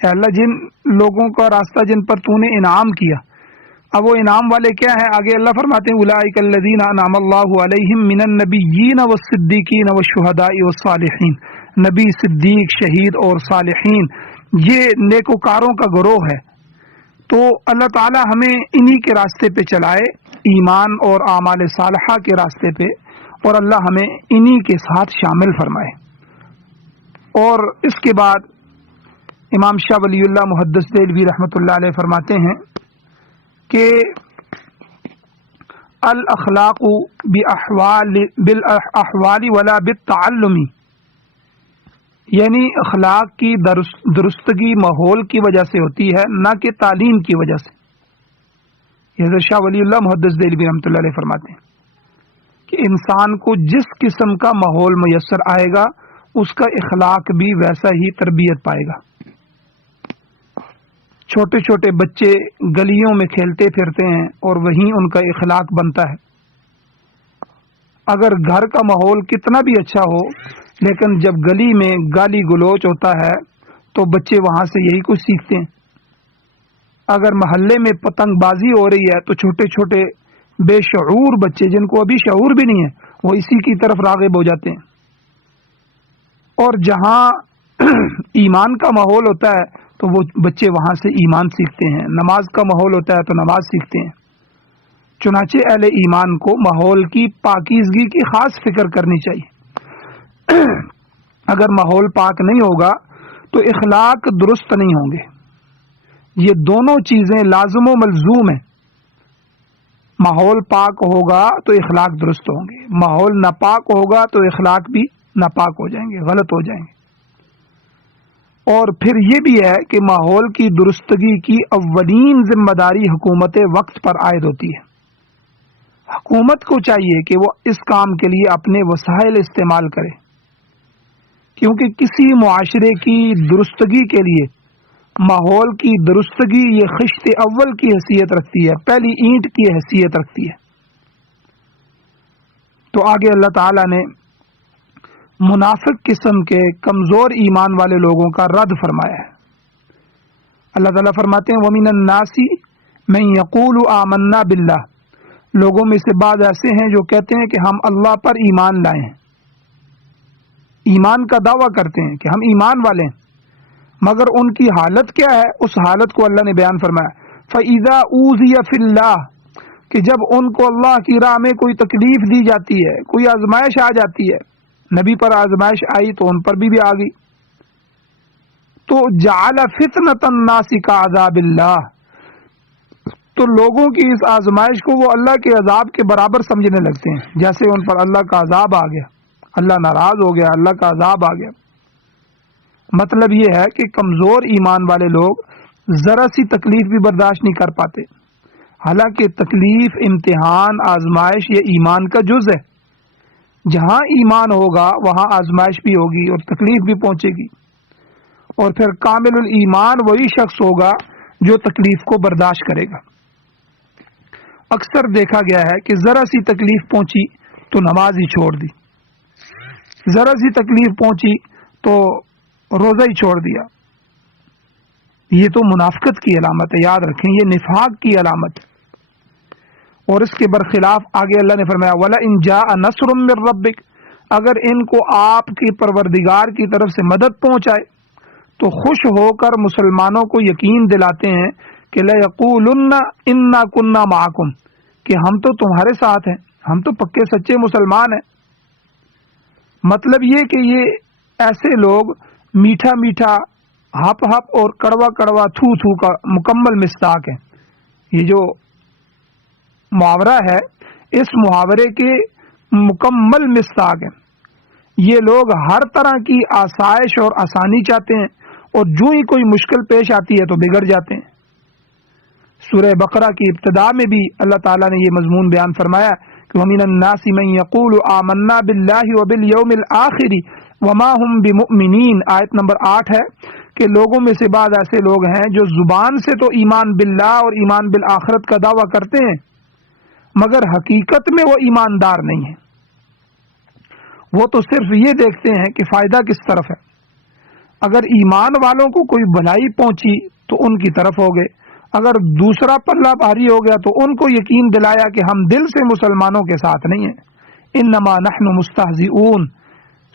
اے اللہ جن لوگوں کا راستہ جن پر تو نے انعام کیا۔ اب وہ انعام والے کیا ہیں؟ آگے اللہ فرماتے ہیں اولئک الذین انعم اللہ علیہم من النبیین والصدیقین والشہداء والصالحین، نبی، صدیق، شہید اور صالحین یہ نیکوکاروں کا گروہ ہے۔ تو اللہ تعالی ہمیں انہی کے راستے پہ چلائے، ایمان اور اعمال صالحہ کے راستے پہ، اور اللہ ہمیں انہی کے ساتھ شامل فرمائے۔ اور اس کے بعد امام شاہ ولی اللہ محدث دہلوی رحمۃ اللہ علیہ فرماتے ہیں کہ الاخلاق بالاحوال ولا بالتعلم، یعنی اخلاق کی درستگی ماحول کی وجہ سے ہوتی ہے، نہ کہ تعلیم کی وجہ سے۔ یہ حضرت شاہ ولی اللہ محدث دہلوی رحمۃ اللہ علیہ فرماتے ہیں کہ انسان کو جس قسم کا ماحول میسر آئے گا اس کا اخلاق بھی ویسا ہی تربیت پائے گا۔ چھوٹے چھوٹے بچے گلیوں میں کھیلتے پھرتے ہیں اور وہیں ان کا اخلاق بنتا ہے۔ اگر گھر کا ماحول کتنا بھی اچھا ہو، لیکن جب گلی میں گالی گلوچ ہوتا ہے تو بچے وہاں سے یہی کچھ سیکھتے ہیں۔ اگر محلے میں پتنگ بازی ہو رہی ہے تو چھوٹے چھوٹے بے شعور بچے، جن کو ابھی شعور بھی نہیں ہے، وہ اسی کی طرف راغب ہو جاتے ہیں۔ اور جہاں ایمان کا ماحول ہوتا ہے تو وہ بچے وہاں سے ایمان سیکھتے ہیں، نماز کا ماحول ہوتا ہے تو نماز سیکھتے ہیں۔ چنانچہ اہل ایمان کو ماحول کی پاکیزگی کی خاص فکر کرنی چاہیے۔ اگر ماحول پاک نہیں ہوگا تو اخلاق درست نہیں ہوں گے۔ یہ دونوں چیزیں لازم و ملزوم ہیں۔ ماحول پاک ہوگا تو اخلاق درست ہوں گے، ماحول ناپاک ہوگا تو اخلاق بھی ناپاک ہو جائیں گے، غلط ہو جائیں گے۔ اور پھر یہ بھی ہے کہ ماحول کی درستگی کی اولین ذمہ داری حکومت وقت پر عائد ہوتی ہے۔ حکومت کو چاہیے کہ وہ اس کام کے لیے اپنے وسائل استعمال کرے، کیونکہ کسی معاشرے کی درستگی کے لیے ماحول کی درستگی یہ خشت اول کی حیثیت رکھتی ہے، پہلی اینٹ کی حیثیت رکھتی ہے۔ تو آگے اللہ تعالیٰ نے منافق قسم کے کمزور ایمان والے لوگوں کا رد فرمایا ہے۔ اللہ تعالیٰ فرماتے ہیں وَمِنَ النَّاسِ مَن يَقُولُ آمَنَّا بِاللَّهِ، لوگوں میں سے بعض ایسے ہیں جو کہتے ہیں کہ ہم اللہ پر ایمان لائے ہیں، ایمان کا دعویٰ کرتے ہیں کہ ہم ایمان والے ہیں، مگر ان کی حالت کیا ہے؟ اس حالت کو اللہ نے بیان فرمایا فَإِذَا أُوذِيَ فِي اللَّهِ، کہ جب ان کو اللہ کی راہ میں کوئی تکلیف دی جاتی ہے، کوئی آزمائش آ جاتی ہے، نبی پر آزمائش آئی تو ان پر بھی آ گئی، تو جعل فتنۃ الناس کعذاب اللہ، تو لوگوں کی اس آزمائش کو وہ اللہ کے عذاب کے برابر سمجھنے لگتے ہیں، جیسے ان پر اللہ کا عذاب آ گیا، اللہ ناراض ہو گیا، اللہ کا عذاب آ گیا۔ مطلب یہ ہے کہ کمزور ایمان والے لوگ ذرا سی تکلیف بھی برداشت نہیں کر پاتے، حالانکہ تکلیف، امتحان، آزمائش یہ ایمان کا جز ہے۔ جہاں ایمان ہوگا وہاں آزمائش بھی ہوگی اور تکلیف بھی پہنچے گی، اور پھر کامل الایمان وہی شخص ہوگا جو تکلیف کو برداشت کرے گا۔ اکثر دیکھا گیا ہے کہ ذرا سی تکلیف پہنچی تو نماز ہی چھوڑ دی، ذرا سی تکلیف پہنچی تو روزہ ہی چھوڑ دیا۔ یہ تو منافقت کی علامت ہے، یاد رکھیں، یہ نفاق کی علامت ہے۔ اور اس کے برخلاف آگے اللہ نے فرمایا وَلَئِن جَاءَ نَصْرٌ مِّن رَّبِّكَ، اگر ان کو آپ کے پروردگار کی طرف سے مدد پہنچائے تو خوش ہو کر مسلمانوں کو یقین دلاتے ہیں کہ لَيَقُولُنَّ إِنَّا كُنَّا مَعَكُمْ، کہ ہم تو تمہارے ساتھ ہیں، ہم تو پکے سچے مسلمان ہیں۔ مطلب یہ کہ یہ ایسے لوگ میٹھا میٹھا، ہپ ہپ اور کڑوا کڑوا، تھو تھو کا مکمل مصداق ہیں۔ یہ جو محاورہ ہے اس محاورے کے مکمل مصداق ہیں۔ یہ لوگ ہر طرح کی آسائش اور آسانی چاہتے ہیں، اور جو ہی کوئی مشکل پیش آتی ہے تو بگڑ جاتے ہیں۔ سورہ بقرہ کی ابتدا میں بھی اللہ تعالیٰ نے یہ مضمون بیان فرمایا کہ وَمِنَ النَّاسِ مَن يَقُولُ آمَنَّا بِاللَّهِ وَبِالْيَوْمِ الْآخِرِ وَمَا هُمْ بِمُؤْمِنِينَ، آیت نمبر 8 ہے کہ لوگوں میں سے بعض ایسے لوگ ہیں جو زبان سے تو ایمان باللہ اور ایمان بالآخرت کا دعویٰ کرتے ہیں، مگر حقیقت میں وہ ایماندار نہیں ہیں۔ وہ تو صرف یہ دیکھتے ہیں کہ فائدہ کس طرف ہے۔ اگر ایمان والوں کو کوئی بھلائی پہنچی تو ان کی طرف ہو گئے، اگر دوسرا پلہ بھاری ہو گیا تو ان کو یقین دلایا کہ ہم دل سے مسلمانوں کے ساتھ نہیں ہیں۔ انما نحن مستہزئون،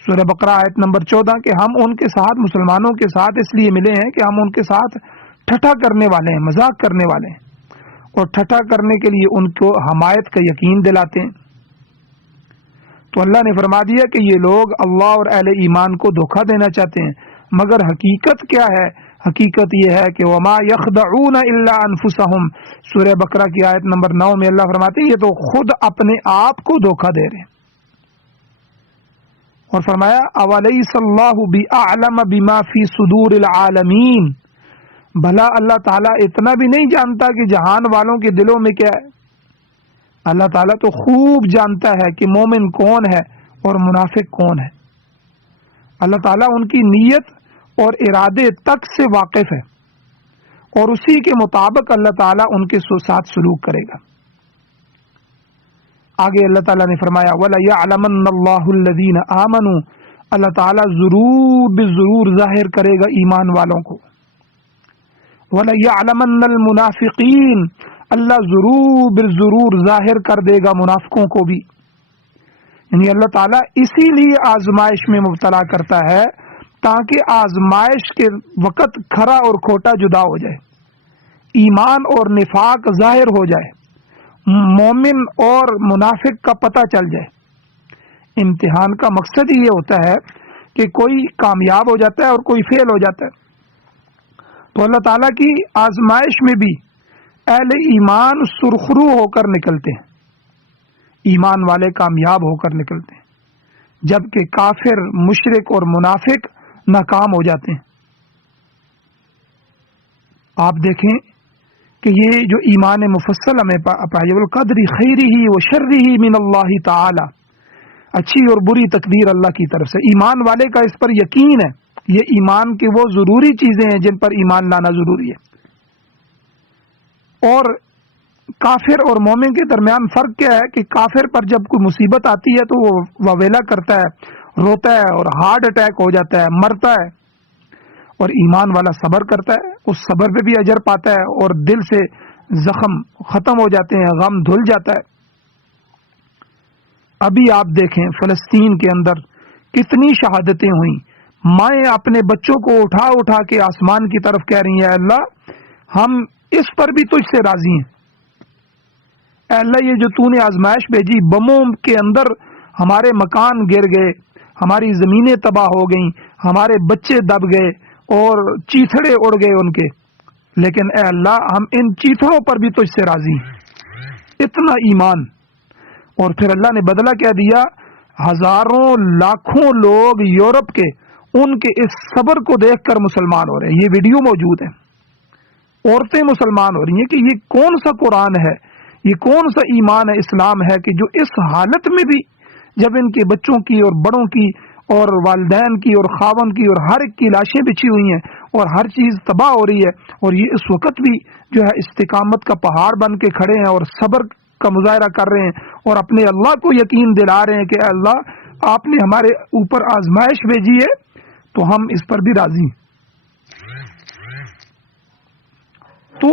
سورہ بقرہ آیت نمبر 14 کہ ہم ان کے ساتھ، مسلمانوں کے ساتھ اس لیے ملے ہیں کہ ہم ان کے ساتھ ٹھٹھا کرنے والے ہیں، مذاق کرنے والے ہیں، اور ٹھٹھا کرنے کے لیے ان کو حمایت کا یقین دلاتے ہیں۔ تو اللہ نے فرما دیا کہ یہ لوگ اللہ اور اہل ایمان کو دھوکہ دینا چاہتے ہیں، مگر حقیقت کیا ہے؟ حقیقت یہ ہے کہ وما یخدعون الا انفسهم، سورہ بقرہ کی آیت نمبر 9 میں اللہ فرماتے ہیں یہ تو خود اپنے آپ کو دھوکہ دے رہے ہیں۔ اور فرمایا اولیس اللہ باعلم بما فی صدور العالمین، بھلا اللہ تعالیٰ اتنا بھی نہیں جانتا کہ جہان والوں کے دلوں میں کیا ہے؟ اللہ تعالیٰ تو خوب جانتا ہے کہ مومن کون ہے اور منافق کون ہے۔ اللہ تعالیٰ ان کی نیت اور ارادے تک سے واقف ہے، اور اسی کے مطابق اللہ تعالیٰ ان کے ساتھ سلوک کرے گا۔ آگے اللہ تعالیٰ نے فرمایا وَلَيَعْلَمَنَّ اللَّهُ الَّذِينَ آمَنُوا، اللہ تعالیٰ ضرور ظاہر کرے گا ایمان والوں کو۔ وَلَيَعْلَمَنَّ الْمُنَافِقِينَ، اللہ ضرور ظاہر کر دے گا منافقوں کو بھی۔ یعنی اللہ تعالیٰ اسی لیے آزمائش میں مبتلا کرتا ہے تاکہ آزمائش کے وقت کھرا اور کھوٹا جدا ہو جائے، ایمان اور نفاق ظاہر ہو جائے، مومن اور منافق کا پتہ چل جائے۔ امتحان کا مقصد ہی یہ ہوتا ہے کہ کوئی کامیاب ہو جاتا ہے اور کوئی فیل ہو جاتا ہے۔ تو اللہ تعالیٰ کی آزمائش میں بھی اہل ایمان سرخرو ہو کر نکلتے ہیں، ایمان والے کامیاب ہو کر نکلتے ہیں، جبکہ کافر، مشرک اور منافق ناکام ہو جاتے ہیں۔ آپ دیکھیں کہ یہ جو ایمان مفصل ہمیں پائے، القدر خیرہ و شرہ من اللہ تعالی، اچھی اور بری تقدیر اللہ کی طرف سے، ایمان والے کا اس پر یقین ہے۔ یہ ایمان کی وہ ضروری چیزیں ہیں جن پر ایمان لانا ضروری ہے۔ اور کافر اور مومن کے درمیان فرق کیا ہے کہ کافر پر جب کوئی مصیبت آتی ہے تو وہ واویلا کرتا ہے، روتا ہے اور ہارٹ اٹیک ہو جاتا ہے، مرتا ہے، اور ایمان والا صبر کرتا ہے، اس صبر پہ بھی اجر پاتا ہے اور دل سے زخم ختم ہو جاتے ہیں، غم دھل جاتا ہے۔ ابھی آپ دیکھیں فلسطین کے اندر کتنی شہادتیں ہوئیں، مائیں اپنے بچوں کو اٹھا اٹھا کے آسمان کی طرف کہہ رہی ہیں اے اللہ ہم اس پر بھی تجھ سے راضی ہیں، اے اللہ یہ جو تو نے آزمائش بھیجی، بموں کے اندر ہمارے مکان گر گئے، ہماری زمینیں تباہ ہو گئیں، ہمارے بچے دب گئے اور چیتھڑے اڑ گئے ان کے، لیکن اے اللہ ہم ان چیتھڑوں پر بھی تجھ سے راضی ہیں۔ اتنا ایمان۔ اور پھر اللہ نے بدلہ کیا دیا، ہزاروں لاکھوں لوگ یورپ کے ان کے اس صبر کو دیکھ کر مسلمان ہو رہے ہیں۔ یہ ویڈیو موجود ہے، عورتیں مسلمان ہو رہی ہیں کہ یہ کون سا قرآن ہے، یہ کون سا ایمان ہے، اسلام ہے کہ جو اس حالت میں بھی جب ان کے بچوں کی اور بڑوں کی اور والدین کی اور خاوند کی اور ہر ایک کی لاشیں بچھی ہوئی ہیں اور ہر چیز تباہ ہو رہی ہے، اور یہ اس وقت بھی جو ہے استقامت کا پہاڑ بن کے کھڑے ہیں اور صبر کا مظاہرہ کر رہے ہیں اور اپنے اللہ کو یقین دلا رہے ہیں کہ اے اللہ آپ نے ہمارے اوپر آزمائش بھیجی ہے تو ہم اس پر بھی راضی ہیں۔ تو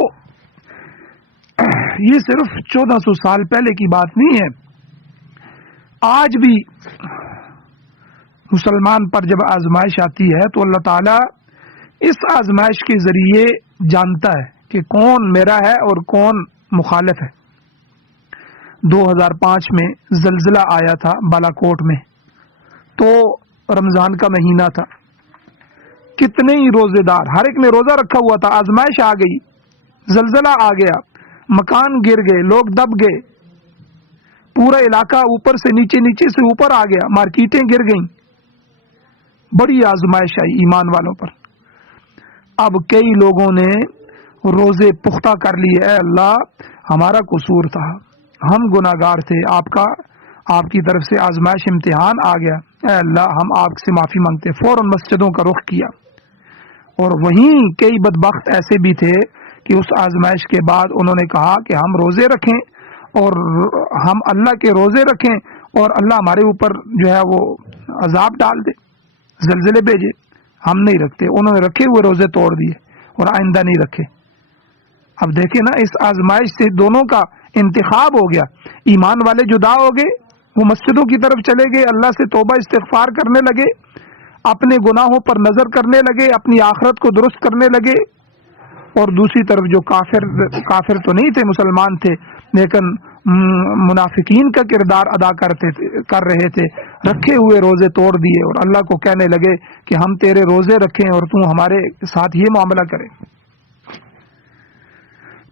یہ صرف 1400 سال پہلے کی بات نہیں ہے، آج بھی مسلمان پر جب آزمائش آتی ہے تو اللہ تعالیٰ اس آزمائش کے ذریعے جانتا ہے کہ کون میرا ہے اور کون مخالف ہے۔ 2005 میں زلزلہ آیا تھا بالاکوٹ میں، تو رمضان کا مہینہ تھا، کتنے ہی روزے دار، ہر ایک نے روزہ رکھا ہوا تھا، آزمائش آ گئی، زلزلہ آ گیا، مکان گر گئے، لوگ دب گئے، پورا علاقہ اوپر سے نیچے، نیچے سے اوپر آ گیا، مارکیٹیں گر گئیں، بڑی آزمائش آئی ایمان والوں پر۔ اب کئی لوگوں نے روزے پختہ کر لیے، اے اللہ ہمارا قصور تھا، ہم گناہگار تھے، آپ کی طرف سے آزمائش امتحان آ گیا، اے اللہ ہم آپ سے معافی مانگتے، فوراً مسجدوں کا رخ کیا۔ اور وہیں کئی بدبخت ایسے بھی تھے کہ اس آزمائش کے بعد انہوں نے کہا کہ ہم روزے رکھیں اور ہم اللہ کے روزے رکھیں اور اللہ ہمارے اوپر جو ہے وہ عذاب ڈال دے، زلزلے بھیجے، ہم نہیں رکھتے۔ انہوں نے رکھے ہوئے روزے توڑ دیے اور آئندہ نہیں رکھے۔ اب دیکھیں نا، اس آزمائش سے دونوں کا انتخاب ہو گیا، ایمان والے جدا ہو گئے، وہ مسجدوں کی طرف چلے گئے، اللہ سے توبہ استغفار کرنے لگے، اپنے گناہوں پر نظر کرنے لگے، اپنی آخرت کو درست کرنے لگے، اور دوسری طرف جو کافر تو نہیں تھے، مسلمان تھے لیکن منافقین کا کردار ادا کر رہے تھے، رکھے ہوئے روزے توڑ دیے اور اللہ کو کہنے لگے کہ ہم تیرے روزے رکھیں اور تو ہمارے ساتھ یہ معاملہ کرے۔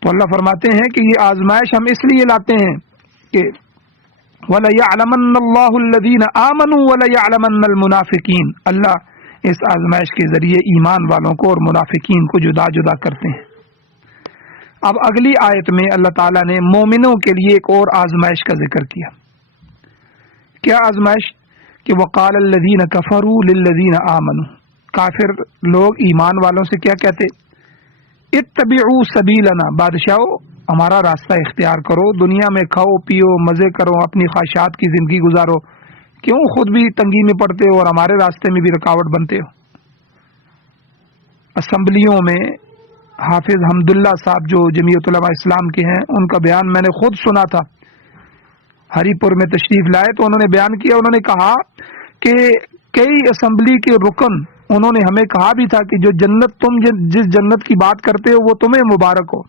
تو اللہ فرماتے ہیں کہ یہ آزمائش ہم اس لیے لاتے ہیں کہ وَلَيَعْلَمَنَّ اللَّهُ الَّذِينَ آمَنُوا وَلَيَعْلَمَنَّ الْمُنَافِقِينَ، اللہ اس آزمائش کے ذریعے ایمان والوں کو اور منافقین کو جدا جدا کرتے ہیں۔ اب اگلی آیت میں اللہ تعالیٰ نے مومنوں کے لیے ایک اور آزمائش کا ذکر کیا۔ کیا آزمائش؟ کہ وَقَالَ الَّذِينَ كَفَرُوا لِلَّذِينَ آمَنُوا، کافر لوگ ایمان والوں سے کیا کہتے؟ اتبعوا سبیلنا، بادشاہو ہمارا راستہ اختیار کرو، دنیا میں کھاؤ پیو مزے کرو، اپنی خواہشات کی زندگی گزارو، کیوں خود بھی تنگی میں پڑتے ہو اور ہمارے راستے میں بھی رکاوٹ بنتے ہو؟ اسمبلیوں میں حافظ حمداللہ صاحب جو جمعیت علماء اسلام کے ہیں، ان کا بیان میں نے خود سنا تھا، ہری پور میں تشریف لائے تو انہوں نے بیان کیا، انہوں نے کہا کہ کئی اسمبلی کے رکن انہوں نے ہمیں کہا بھی تھا کہ جو جنت تم جس جنت کی بات کرتے ہو وہ تمہیں مبارک ہو،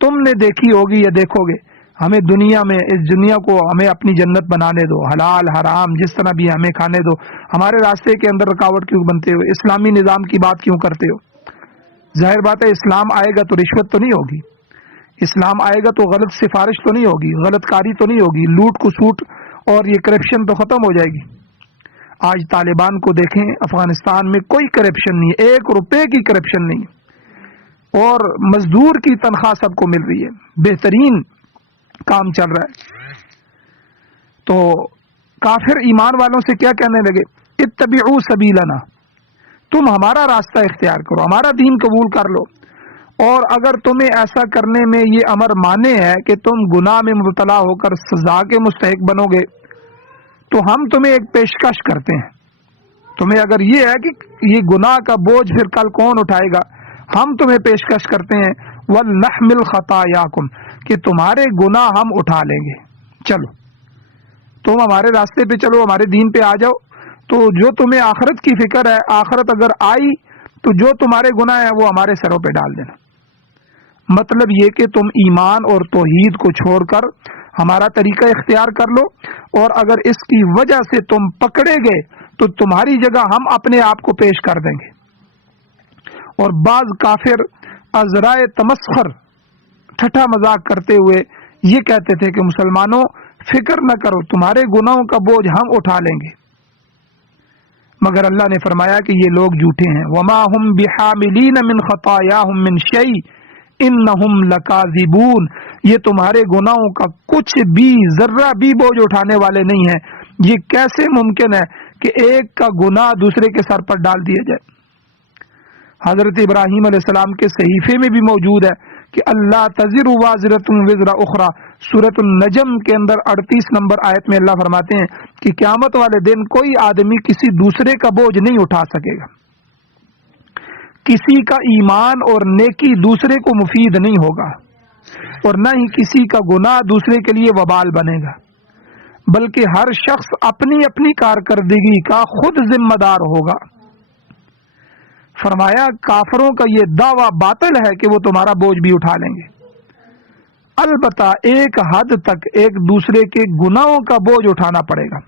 تم نے دیکھی ہوگی یا دیکھو گے، ہمیں دنیا میں اس دنیا کو ہمیں اپنی جنت بنانے دو، حلال حرام جس طرح بھی ہمیں کھانے دو، ہمارے راستے کے اندر رکاوٹ کیوں بنتے ہو، اسلامی نظام کی بات کیوں کرتے ہو؟ ظاہر بات ہے اسلام آئے گا تو رشوت تو نہیں ہوگی، اسلام آئے گا تو غلط سفارش تو نہیں ہوگی، غلط کاری تو نہیں ہوگی، لوٹ کسوٹ اور یہ کرپشن تو ختم ہو جائے گی۔ آج طالبان کو دیکھیں، افغانستان میں کوئی کرپشن نہیں، 1 روپے کی کرپشن نہیں، اور مزدور کی تنخواہ سب کو مل رہی ہے، بہترین کام چل رہا ہے۔ تو کافر ایمان والوں سے کیا کہنے لگے؟ اتبعوا سبیلنا، تم ہمارا راستہ اختیار کرو، ہمارا دین قبول کر لو، اور اگر تمہیں ایسا کرنے میں یہ امر مانے ہے کہ تم گناہ میں مبتلا ہو کر سزا کے مستحق بنو گے تو ہم تمہیں ایک پیشکش کرتے ہیں، تمہیں اگر یہ ہے کہ یہ گناہ کا بوجھ پھر کل کون اٹھائے گا، ہم تمہیں پیشکش کرتے ہیں وَلْنَحْمِلْ خَطَايَاكُمْ، کہ تمہارے گناہ ہم اٹھا لیں گے، چلو تم ہمارے راستے پہ چلو، ہمارے دین پہ آ جاؤ، تو جو تمہیں آخرت کی فکر ہے، آخرت اگر آئی تو جو تمہارے گناہ ہیں وہ ہمارے سروں پہ ڈال دینا۔ مطلب یہ کہ تم ایمان اور توحید کو چھوڑ کر ہمارا طریقہ اختیار کر لو، اور اگر اس کی وجہ سے تم پکڑے گئے تو تمہاری جگہ ہم اپنے آپ کو پیش کر دیں گے۔ اور بعض کافر ازرائے تمسخر ٹھٹھا مذاق کرتے ہوئے یہ کہتے تھے کہ مسلمانوں فکر نہ کرو، تمہارے گناہوں کا بوجھ ہم اٹھا لیں گے، مگر اللہ نے فرمایا کہ یہ لوگ جھوٹے ہیں۔ وما هم بحاملین من خطاياهم من شيء انہم لکاذبون، یہ تمہارے گناہوں کا کچھ بھی ذرہ بھی بوجھ اٹھانے والے نہیں ہیں، یہ کیسے ممکن ہے کہ ایک کا گناہ دوسرے کے سر پر ڈال دیا جائے؟ حضرت ابراہیم علیہ السلام کے صحیفے میں بھی موجود ہے کہ اللہ تزر وازرۃ وزر اخری، سورۃ النجم کے اندر 38 نمبر آیت میں اللہ فرماتے ہیں کہ قیامت والے دن کوئی آدمی کسی دوسرے کا بوجھ نہیں اٹھا سکے گا، کسی کا ایمان اور نیکی دوسرے کو مفید نہیں ہوگا، اور نہ ہی کسی کا گناہ دوسرے کے لیے وبال بنے گا، بلکہ ہر شخص اپنی اپنی کارکردگی کا خود ذمہ دار ہوگا۔ فرمایا کافروں کا یہ دعویٰ باطل ہے کہ وہ تمہارا بوجھ بھی اٹھا لیں گے، البتہ ایک حد تک ایک دوسرے کے گناہوں کا بوجھ اٹھانا پڑے گا،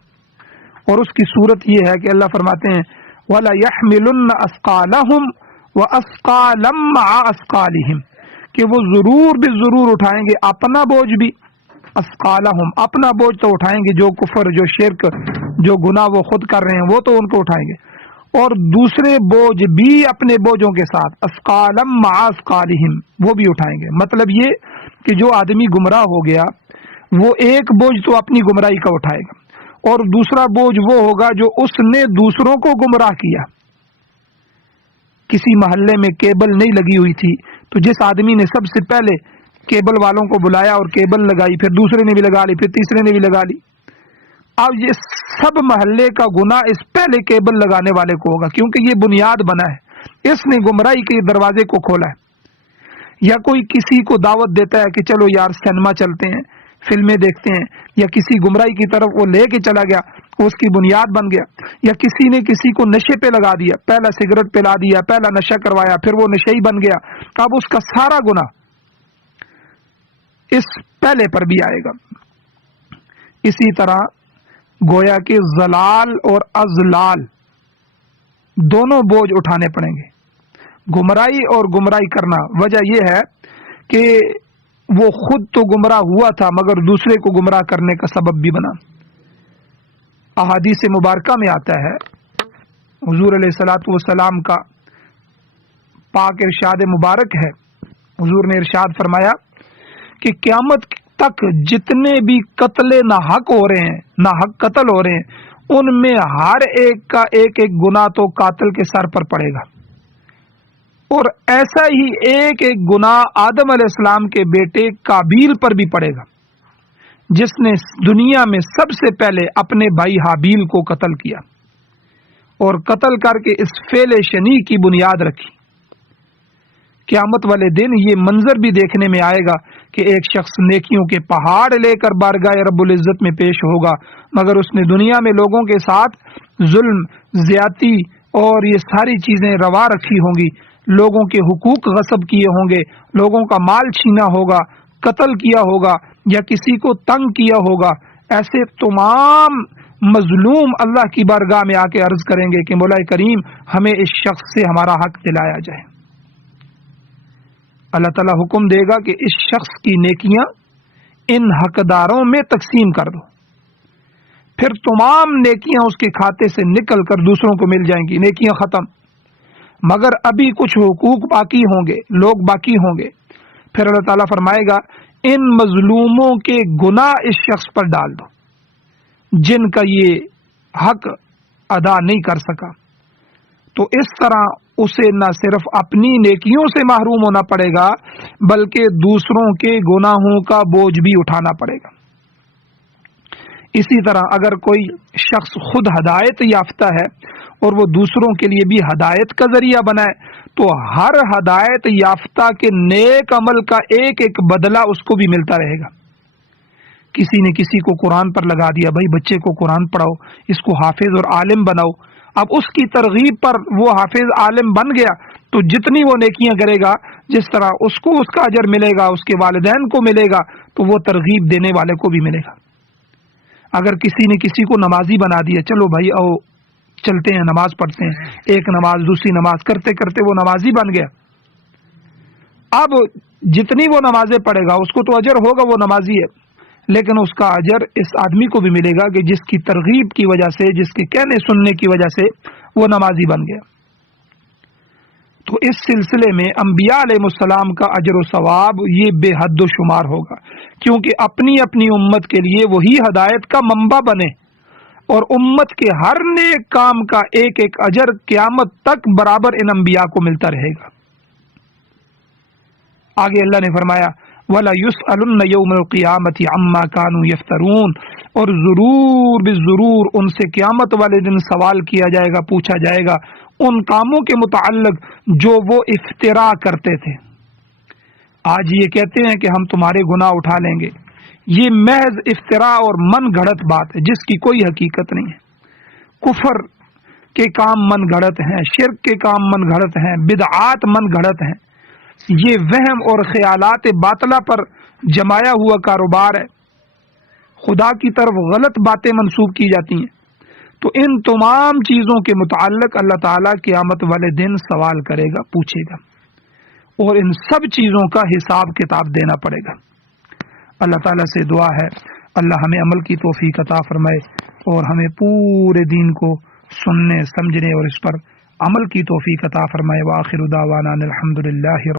اور اس کی صورت یہ ہے کہ اللہ فرماتے ہیں وَلَا يَحْمِلُنَّ أَثْقَالَهُمْ وَأَثْقَالًا مَعَ أَثْقَالِهِمْ، کہ وہ ضرور بھی ضرور اٹھائیں گے اپنا بوجھ بھی، اثقالہم اپنا بوجھ تو اٹھائیں گے، جو کفر جو شرک جو گناہ وہ خود کر رہے ہیں وہ تو ان کو اٹھائیں گے، اور دوسرے بوجھ بھی اپنے بوجھوں کے ساتھ اثقالا مع اثقالہم وہ بھی اٹھائیں گے۔ مطلب یہ کہ جو آدمی گمراہ ہو گیا وہ ایک بوجھ تو اپنی گمراہی کا اٹھائے گا، اور دوسرا بوجھ وہ ہوگا جو اس نے دوسروں کو گمراہ کیا۔ کسی محلے میں کیبل نہیں لگی ہوئی تھی تو جس آدمی نے سب سے پہلے کیبل والوں کو بلایا اور کیبل لگائی، پھر دوسرے نے بھی لگا لی، پھر تیسرے نے بھی لگا لی، اب یہ سب محلے کا گناہ اس پہلے کیبل لگانے والے کو ہوگا، کیونکہ یہ بنیاد بنا ہے، اس نے گمراہی کے دروازے کو کھولا ہے۔ یا کوئی کسی کو دعوت دیتا ہے کہ چلو یار سینما چلتے ہیں، فلمیں دیکھتے ہیں، یا کسی گمراہی کی طرف وہ لے کے چلا گیا، اس کی بنیاد بن گیا، یا کسی نے کسی کو نشے پہ لگا دیا، پہلا سگریٹ پلا دیا، پہلا نشہ کروایا، پھر وہ نشئی بن گیا، اب اس کا سارا گناہ اس پہلے پر بھی آئے گا۔ اسی طرح گویا کہ زلال اور ازلال دونوں بوجھ اٹھانے پڑیں گے۔ گمراہی اور گمراہی کرنا وجہ یہ ہے کہ وہ خود تو گمراہ ہوا تھا مگر دوسرے کو گمراہ کرنے کا سبب بھی بنا۔ احادیث مبارکہ میں آتا ہے حضور علیہ الصلوۃ والسلام کا پاک ارشاد مبارک ہے، حضور نے ارشاد فرمایا کہ قیامت تک جتنے بھی قتل ناحق ہو رہے ہیں، ناحق قتل ہو رہے ہیں، ان میں ہر ایک کا ایک ایک گناہ تو قاتل کے سر پر پڑے گا، اور ایسا ہی ایک ایک گناہ آدم علیہ السلام کے بیٹے قابیل پر بھی پڑے گا، جس نے دنیا میں سب سے پہلے اپنے بھائی حابیل کو قتل کیا اور قتل کر کے اس فعل شنیع کی بنیاد رکھی۔ قیامت والے دن یہ منظر بھی دیکھنے میں آئے گا کہ ایک شخص نیکیوں کے پہاڑ لے کر بارگاہ رب العزت میں پیش ہوگا، مگر اس نے دنیا میں لوگوں کے ساتھ ظلم، زیادتی اور یہ ساری چیزیں روا رکھی ہوں گی، لوگوں کے حقوق غصب کیے ہوں گے، لوگوں کا مال چھینا ہوگا، قتل کیا ہوگا یا کسی کو تنگ کیا ہوگا۔ ایسے تمام مظلوم اللہ کی بارگاہ میں آ کے عرض کریں گے کہ مولا کریم ہمیں اس شخص سے ہمارا حق دلایا جائے۔ اللہ تعالیٰ حکم دے گا کہ اس شخص کی نیکیاں ان حقداروں میں تقسیم کر دو، پھر تمام نیکیاں اس کے کھاتے سے نکل کر دوسروں کو مل جائیں گی، نیکیاں ختم، مگر ابھی کچھ حقوق باقی ہوں گے، لوگ باقی ہوں گے۔ پھر اللہ تعالیٰ فرمائے گا ان مظلوموں کے گناہ اس شخص پر ڈال دو جن کا یہ حق ادا نہیں کر سکا، تو اس طرح اسے نہ صرف اپنی نیکیوں سے محروم ہونا پڑے گا بلکہ دوسروں کے گناہوں کا بوجھ بھی اٹھانا پڑے گا۔ اسی طرح اگر کوئی شخص خود ہدایت یافتہ ہے اور وہ دوسروں کے لیے بھی ہدایت کا ذریعہ بنائے تو ہر ہدایت یافتہ کے نیک عمل کا ایک ایک بدلہ اس کو بھی ملتا رہے گا۔ کسی نے کسی کو قرآن پر لگا دیا، بھائی بچے کو قرآن پڑھاؤ، اس کو حافظ اور عالم بناؤ، اب اس کی ترغیب پر وہ حافظ عالم بن گیا تو جتنی وہ نیکیاں کرے گا، جس طرح اس کو اس کا اجر ملے گا، اس کے والدین کو ملے گا، تو وہ ترغیب دینے والے کو بھی ملے گا۔ اگر کسی نے کسی کو نمازی بنا دیا، چلو بھائی آؤ چلتے ہیں نماز پڑھتے ہیں، ایک نماز دوسری نماز کرتے کرتے وہ نمازی بن گیا، اب جتنی وہ نمازیں پڑھے گا اس کو تو اجر ہوگا، وہ نمازی ہے، لیکن اس کا اجر اس آدمی کو بھی ملے گا کہ جس کی ترغیب کی وجہ سے، جس کے کہنے سننے کی وجہ سے وہ نمازی بن گیا۔ تو اس سلسلے میں انبیاء علیہ السلام کا اجر و ثواب یہ بے حد و شمار ہوگا، کیونکہ اپنی اپنی امت کے لیے وہی ہدایت کا منبع بنے اور امت کے ہر نیک کام کا ایک ایک اجر قیامت تک برابر ان انبیاء کو ملتا رہے گا۔ آگے اللہ نے فرمایا وَلَا يُسْأَلُنَّ يَوْمَ الْقِيَامَةِ عَمَّا كَانُوا يَفْتَرُونَ، اور ضرور بالضرور ان سے قیامت والے دن سوال کیا جائے گا، پوچھا جائے گا ان کاموں کے متعلق جو وہ افتراء کرتے تھے۔ آج یہ کہتے ہیں کہ ہم تمہارے گناہ اٹھا لیں گے، یہ محض افتراء اور من گھڑت بات ہے جس کی کوئی حقیقت نہیں ہے۔ کفر کے کام من گھڑت ہیں، شرک کے کام من گھڑت ہیں، بدعات من گھڑت ہیں، یہ وہم اور خیالات باطلہ پر جمایا ہوا کاروبار ہے، خدا کی طرف غلط باتیں منسوب کی جاتی ہیں۔ تو ان تمام چیزوں کے متعلق اللہ تعالیٰ قیامت والے دن سوال کرے گا، پوچھے گا، اور ان سب چیزوں کا حساب کتاب دینا پڑے گا۔ اللہ تعالیٰ سے دعا ہے اللہ ہمیں عمل کی توفیق عطا فرمائے اور ہمیں پورے دین کو سننے، سمجھنے اور اس پر عمل کی توفیق عطا فرمائے۔ وآخر دعوانا الحمدللہ۔